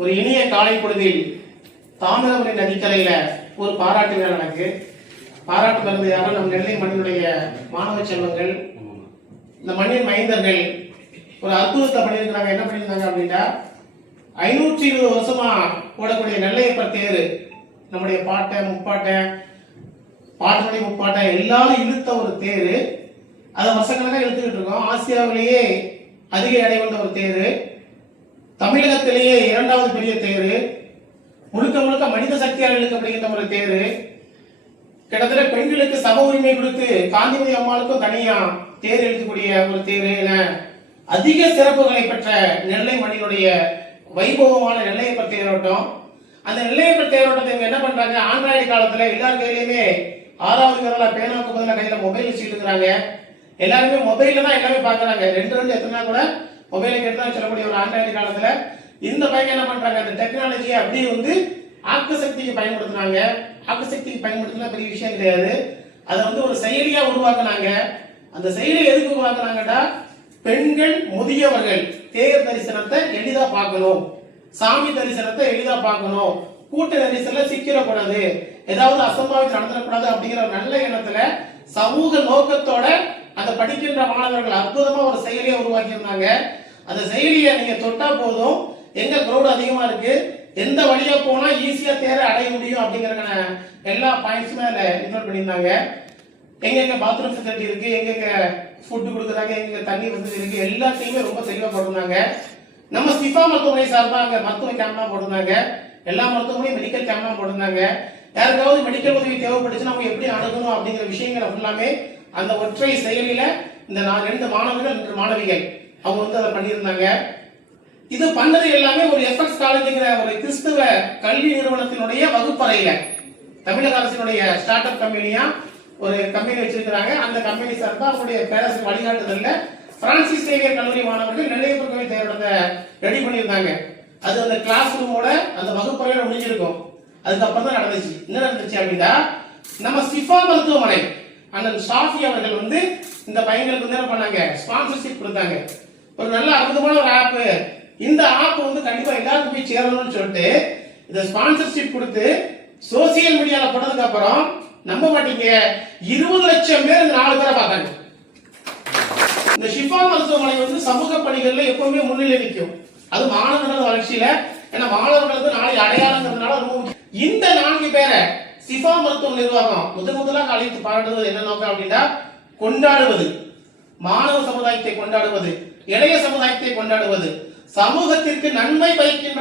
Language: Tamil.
ஒரு இனிய காலை பொழுதில் தாமிரபரணி நதிக்கரையில ஒரு பாராட்டு விழா நடக்கு. பாராட்டு பிறந்த யாரும் நம் நெல்லை மண்ணினுடைய மாணவ செல்வங்கள், இந்த மண்ணின் மைந்தர்கள் ஒரு அற்புதத்தை பண்ணியிருக்கிறாங்க. என்ன பண்ணியிருந்தாங்க அப்படின்னா, 520 வருஷமா போடக்கூடிய நெல்லையப்பர் தேர், நம்முடைய பாட்டை முப்பாட்டை பாட்டனுடைய முப்பாட்டை எல்லாரும் இழுத்த ஒரு தேர். அதை வருஷக்கணக்காக இழுத்துக்கிட்டு இருக்கோம். ஆசியாவிலேயே அதிக எடை கொண்ட ஒரு தேர், தமிழகத்திலேயே 2வது பெரிய தேர், முழுக்க முழுக்க மனித சக்தியால் இழுக்கப்படுகின்ற ஒரு தேர். கிட்டத்தட்ட பெண்களுக்கு சம உரிமை கொடுத்து காந்திமதி அம்மாளுக்கும் தனியா தேர் இழுக்கக்கூடிய ஒரு தேர் என அதிக சிறப்புகளை பெற்ற நெல்லை மண்ணினுடைய வைபவமான நெல்லையப்பர் தேரோட்டம். அந்த நெல்லையப்பர் தேரோட்டத்தை இவங்க என்ன பண்றாங்க, ஆண்ட்ராய்டு காலத்துல எல்லார் கையிலுமே 6வது விரல பேனாவுக்கு பதிலாக கையில மொபைல் வச்சுட்டு இருக்கிறாங்க. எல்லாருமே மொபைல்ல தான் எல்லாமே பாக்குறாங்க. ரெண்டு எத்தனை கூட மொபைலை கேட்டு சொல்லக்கூடிய ஒரு ஆண்ட்ராய்டு காலத்துல இந்த பையன் என்ன பண்றாங்க, அந்த டெக்னாலஜியை அப்படியே ஆக்க சக்திக்கு பயன்படுத்தினாங்க. ஆக்க சக்திக்கு பயன்படுத்தினா பெரிய விஷயம் கிடையாது. அதை ஒரு செயலியா உருவாக்குனாங்க. அந்த செயலியை எதுக்கு உருவாக்குனாங்கடா, பெண்கள் முதியவர்கள் தேர் தரிசனத்தை எளிதா பார்க்கணும், சாமி தரிசனத்தை எளிதா பார்க்கணும், கூட்ட நெரிசல்ல சிக்கிடக்கூடாது, ஏதாவது அசம்பாவிதம் நடந்துடக்கூடாது அப்படிங்கிற ஒரு நல்ல எண்ணத்துல சமூக நோக்கத்தோட அந்த படிக்கின்ற மாணவர்கள் அற்புதமா ஒரு செயலியை உருவாக்கி இருந்தாங்க. அந்த செயலியை நீங்க தொட்டா போதும், எங்க கிரௌட் அதிகமா இருக்கு, எந்த வழியா போனா ஈஸியா தேர அடைய முடியும் அப்படிங்கறதுக்கான எல்லா பாயிண்ட்ஸுமே அதுல இன்க்ளூட் பண்ணியிருந்தாங்க. எங்க பாத்ரூம் ஃபெசிலிட்டி இருக்கு, எங்க ஃபுட் கொடுக்குறாங்க, எங்க தண்ணி வசதி இருக்கு, எல்லாத்தையுமே ரொம்ப தெளிவா போட்டிருந்தாங்க. நம்ம ஸ்டிஃபா மருத்துவமனை சார்பா அங்க மருத்துவ கேம்ப்லாம் போட்டிருந்தாங்க. எல்லா மருத்துவமனையும் மெடிக்கல் கேம்ப்லாம் போட்டிருந்தாங்க. யாருக்காவது மெடிக்கல் உதவி தேவைப்பட்டுச்சுன்னா அவங்க எப்படி அணுகணும் அப்படிங்கிற விஷயங்களை ஃபுல்லாமே அந்த ஒற்றை செயலில இந்த 2 மாணவர்கள் 2 மாணவிகள் அவங்க அதை பண்ணியிருந்தாங்க. இது பண்ணது எல்லாமே ஒரு எஃப்எக்ஸ் காலேஜ்ங்கிற ஒரு கிறிஸ்தவ கல்வி நிறுவனத்தினுடைய வகுப்பறையில தமிழக அரசினுடைய ஸ்டார்ட் அப் கம்பெனியா ஒரு கம்பெனி வச்சிருக்கிறாங்க. அந்த கம்பெனி சார்பா அவங்களுடைய பேரரசு வழிகாட்டுதல்ல பிரான்சிஸ் சேவியர் கல்லூரி மாணவர்கள் நெல்லையப்பர் கோவில் தேரோட்டத்தை ரெடி பண்ணியிருந்தாங்க. அது அந்த கிளாஸ் ரூமோட அந்த வகுப்பறையோட முடிஞ்சிருக்கும். அதுக்கப்புறம் தான் நடந்துச்சு. என்ன நடந்துச்சு அப்படின்னா, நம்ம ஸ்டிஃபா மருத்துவமனை அண்ணன் ஷாஃபி அவர்கள் இந்த பையன்களுக்கு என்ன பண்ணாங்க, ஸ்பான்சர்ஷிப் கொடுத்தாங்க. ஒரு நல்ல அற்புதமான ஒரு ஆப். இந்த ஆப் கண்டிப்பா எல்லாருக்கும் போய் சேரணும்னு சொல்லிட்டு இந்த ஸ்பான்சர்ஷிப் கொடுத்து சோசியல் மீடியால போட்டதுக்கு அப்புறம் நம்ப மாட்டீங்க, 20 லட்சம் பேர் இந்த 4 பேரை பார்த்தாங்க. இந்த ஷிஃபா மருத்துவமனை சமூக பணிகள்ல எப்பவுமே முன்னிலை நிற்கும். அது மாணவர்கள் வளர்ச்சியில, ஏன்னா மாணவர்களுக்கு நாளை அடையாளங்கிறதுனால ரொம்ப. இந்த 4 பேரை ஷிஃபா மருத்துவ நிர்வாகம் முதலாக அழைத்து பாராட்டுவது என்ன நோக்கம் அப்படின்னா, கொண்டாடுவது, மாணவ சமுதாயத்தை கொண்டாடுவது, இளைய சமுதாயத்தை கொண்டாடுவது, சமூகத்திற்கு நன்மை பயக்கின்ற